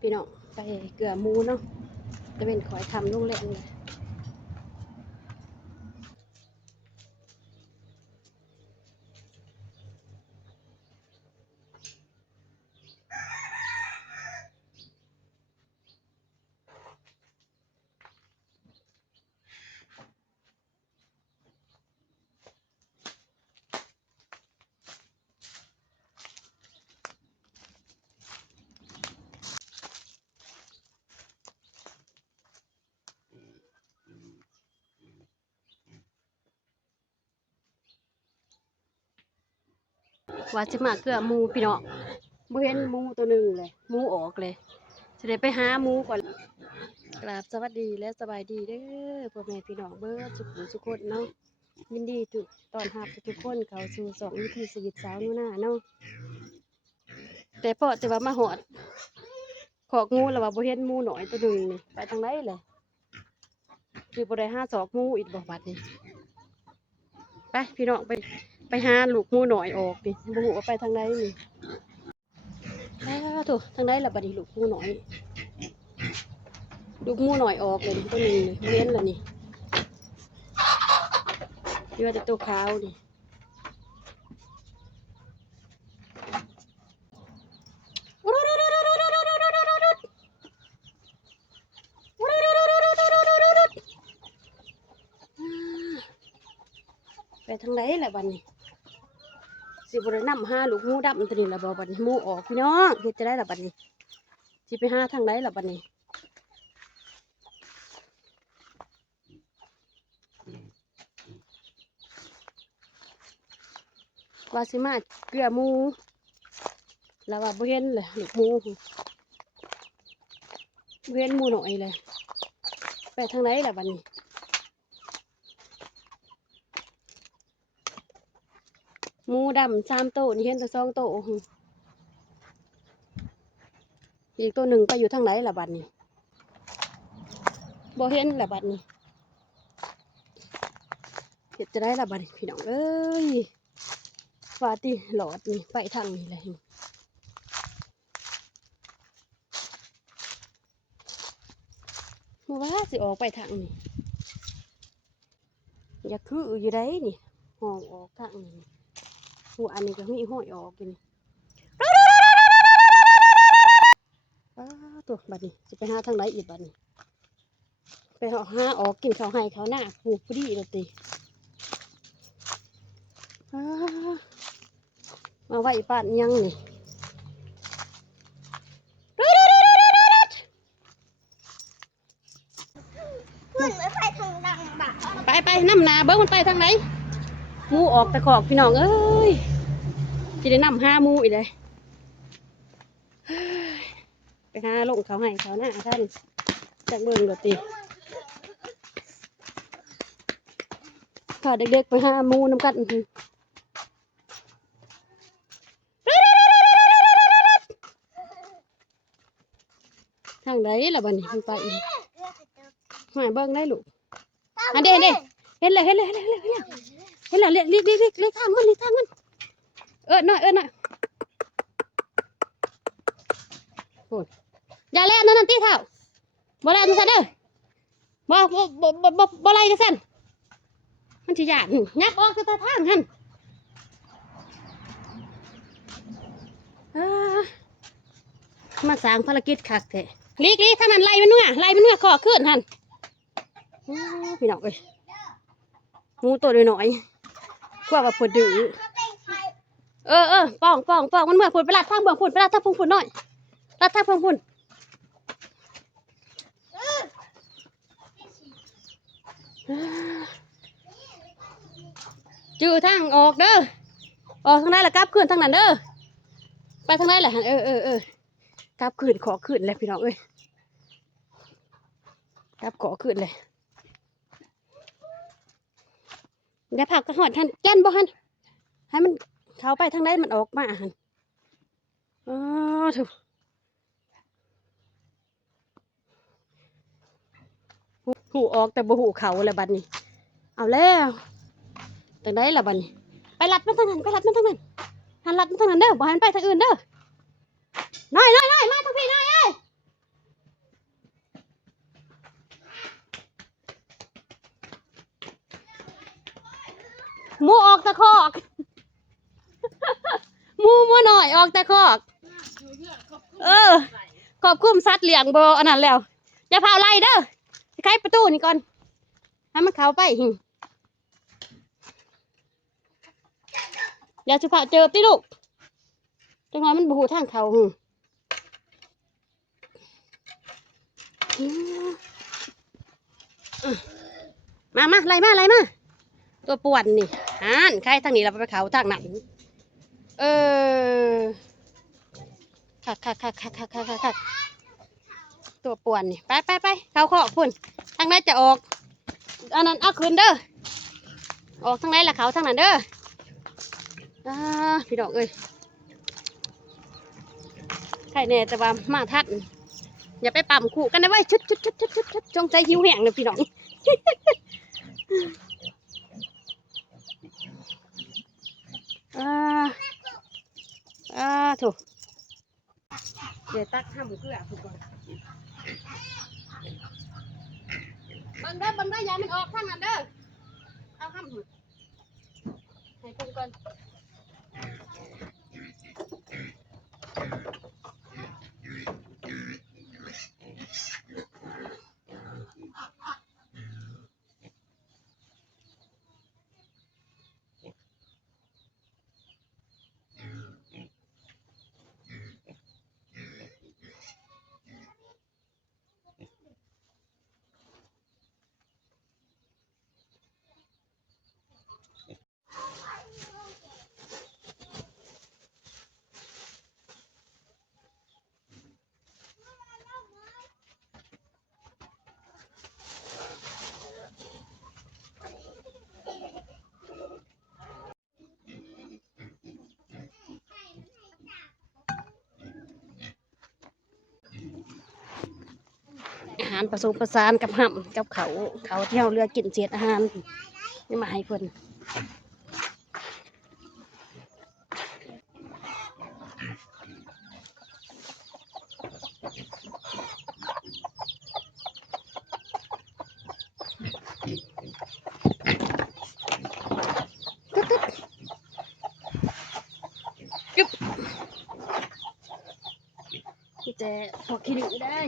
พี่น้องไปเกลือหมูเนาะจะเป็นขอยทำโรงแรมเลยว่าจะมาเกลือหมูพี่น้องบ่เห็นหมูตัวหนึ่งเลยหมูออกเลยจะได้ไปหาหมูก่อนกราบสวัสดีและสบายดีเด้อพ่อแม่พี่น้องเบิร์ดทุกคนเนาะยินดีตอนรับทุกคนเข้าสู่สองวิถีชีวิตสาวนู่นน่ะเนาะแต่พอจะว่ามาหอดขอกงูแล้วว่าบ่เห็นหมูหน่อยตัวหนึ่งนี่ไปทางไหนเลยคือบ่ได้หาศอกหมูอีกบ่บัดนี้ไปพี่น้องไปหาลูกหมูหน่อยออกนี่บ่ฮู้ว่าไปทางไหนนี่แล้วถูกทางไหนล่ะบัดนี้ลูกหมูหน่อยลูกหมูหน่อยออกเลยตัวนึงเลยเลี้ยนแล้วนี่เยอะแต่ตัวขาวนี่ไปทางไหนล่ะบัดนี้สิบ่ได้นำหาลูกหมูดำตัวนี้ล่ะบ่บัดนี้หมูออกพี่น้องเฮ็ดจะได้ล่ะบัดนี้สิไปหาทางไหนล่ะบัดนี้ว่าสิมาเกลือหมูแล้วว่าบ่เห็นเลยลูกหมูบ่เห็นหมูหน่อยเลยไปทางไหนล่ะบัดนี้หมูดำ3โตนี่เห็นแต่2โตอีกตัวหนึ่งไปอยู่ทางไหนล่ะบัดนี้บ่เห็นล่ะบัดนี้เฮ็ดจะได้ล่ะบัดนี้พี่น้องเอ้ยว่าติหลอดนี่ไปทางนี้แหละว่าสิออกไปทางนี้อย่าคืออยู่ได้นี่ห้องออกทางนี้หัวอันนี้ก็มีห้อยออกอยู่นี่ตัวบัดนี้จะไปหาทางไหนอีกบัดนี้ไปหาออกกินข้าวให้ข้าวหน้าผูกพอดีเลยติมาไว้ป่านยังนี่ไปน้ำนาเบิ้งมันไปทางไหนหมูออกแต่ขอกพี่น้องเอ้ยจะได้นำหาหมูอีกเลยไปหาลงเขาให้เขาหน้าท่านจากเบิ้งก็ตีพาเด็กๆไปหาหมูน้ำกันทางไหนล่ะบัดนี้มันไปหาเบิ้งได้ลูกอันเด่นเห็นเลยเรียกทางมันทางมันหน่อยโอ้ยอย่าเล่นนั่นตีเท่าบ่เล่นซะเด้อบ่ไล่ซะสั่นมันสิยากยับออกซะทางหั่นมาสร้างภารกิจคักแท้ลีกทางนั้นไล่มันเมื่อขอขึ้นหั่นพี่น้องเอ้ยงูตัวน้อยๆกว่าผุดดื้อป้องมันเมื่อผุดไปลัดทางเบื้องผุดไปลัดทางพงผุดหน่อยลัดทางพงผุดจื้อทางออกเด้อออกทางไหนล่ะกลับขึ้นทางนั้นเด้อไปทางไหนล่ะกลับขึ้นขอขึ้นเลยพี่น้องเอ้ยกลับขอขึ้นเลยเดี๋ยวผักกระหอดทันแก่นบ่ฮันให้มันเขาไปทางไหนมันออกมาฮันถูกหูออกแต่บ่หูเขาเลยบัดนี้เอาแล้วทางไหนล่ะบัดนี้ไปลัดมันทางนั้นหันลัดมันทางนั้นเด้อบ่ให้มันไปทางอื่นเด้อน้อยมาทางพี่น้อยเอ้ย คอกหมูมัวหน่อยออกแต่คอกขอบคุ้มสัตว์เลี้ยงบ่อันนั้นแล้วอย่าพาไล่เด้อไขประตูนี่ก่อนให้มันเข้าไปอย่าสุภาพเจอติลูกจังหวะมันบูทางเขามาไล่มาตัวป่วนนี่ใครทางนี้เราไปเขาทางนั้นคักตัวป่วนนี่ไปเขาขอพุ่นทางไหนจะออกอันนั้นเอาคืนเด้อออกทางไหนล่ะเขาทางนั้นเด้อพี่ดอกเอ้ยใครแน่แต่ว่ามาทัดอย่าไปปั่มขู่กันนะเว้ยชุดจงใจหิวแห้งเลยพี่น้องถูกเดี๋ยวตักห้ามบุกเกลือถูกก่อนบังได้ยามันออกข้างนั้นเด้อเอาห้ามหุดให้เพิ่นก่อนอาหารผสมผสานกับห่ำกับเขาที่เราเลือกกินเศษอาหารนี่มาให้เพิ่นแต่พอคิดได้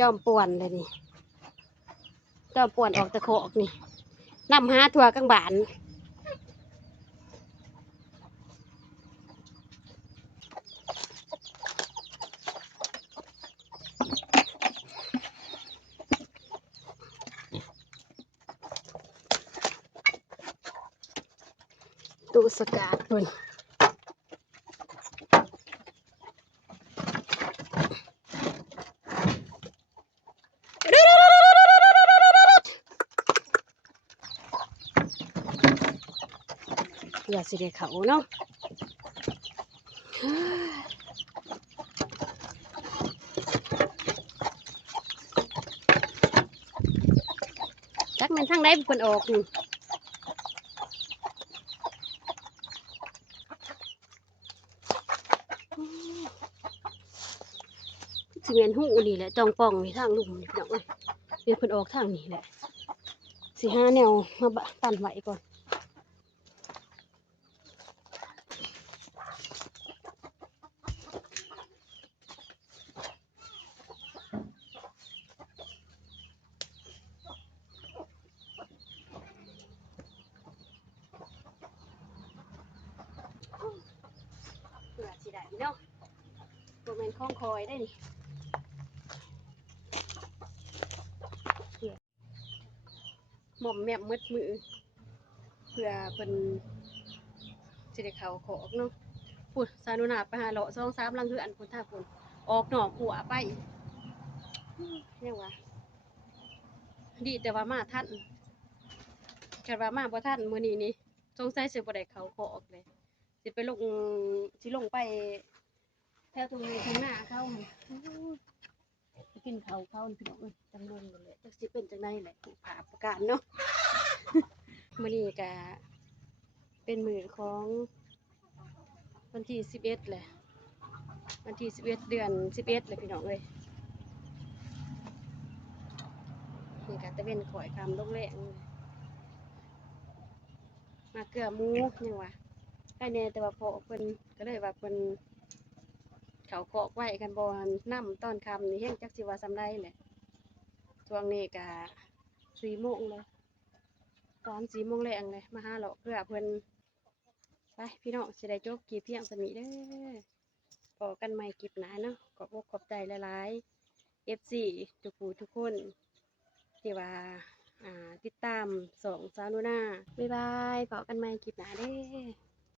จอมป่วนเลยนี่จอมป่วนออกตะโขกนี่นำหาทัวกลางบ้านตูสกาดเพิ่นอย่าสิเดเขาเนาะจักมันทางไหนเป็นคนออกนี่สิเวียนหูนี่แหละจองป่องนี่ทางลุมนี่พี่น้องเอ้ยเดี๋ยวเพิ่นออกทางนี้แหละสิหาแนวมาปั่นไว้ก่อนเผื่อสิได้เนาะบ่แม่นของคอยได้นี่หม่อมแม่มืดมือเพื่อเป็นสิได้เขาขอกเนาะพูดสานุนาไปหาเลาะ2-3 ลังคืออันพุ่นท่าพุ่นออกหนอกหัวไปเนี่ยว่ะดีแต่ว่ามาทัน คันว่ามาบ่ทันมื้อนี้นี่สงสัยสิบ่ได้เข้าคอกเลยสิไปลงสิลงไปแถวตรงนี้ข้างหน้าเขาอู้ไปกินข้าวเขานี่พี่น้องเอ้ยจังงงหมดเลยจักสิเป็นจังไดแหละผู้ผาประกาศเนาะ มื้อนี้ก็เป็นมื้อของวันที่11แหละวันที่11เดือน11เลยพี่น้องเอ้ยนี่ก็ตะเวนข่อยคำลงแรงมาเกลือหมูยังว่าใครแน่แต่ว่าพอเพิ่นก็เลยว่าเพิ่นเขาคอกไว้กันบ่นำตอนค่ำนี่แฮงจักสิว่าซำใดแหละช่วงนี้ก็4โมงเลยตอน4โมงแลงเลยมาหาเลาะเกลือเพิ่นไปพี่น้องสิได้จบคลิปเพียงส่ำนี้เด้อพอกันใหม่คลิปหน้าเนาะขอบอกขอบใจหลายๆ FC ทุกผู้ทุกคนที่ว่าติดตามสองสาวนุนาบ๊ายบายพบกันใหม่คลิปหน้าเด้อ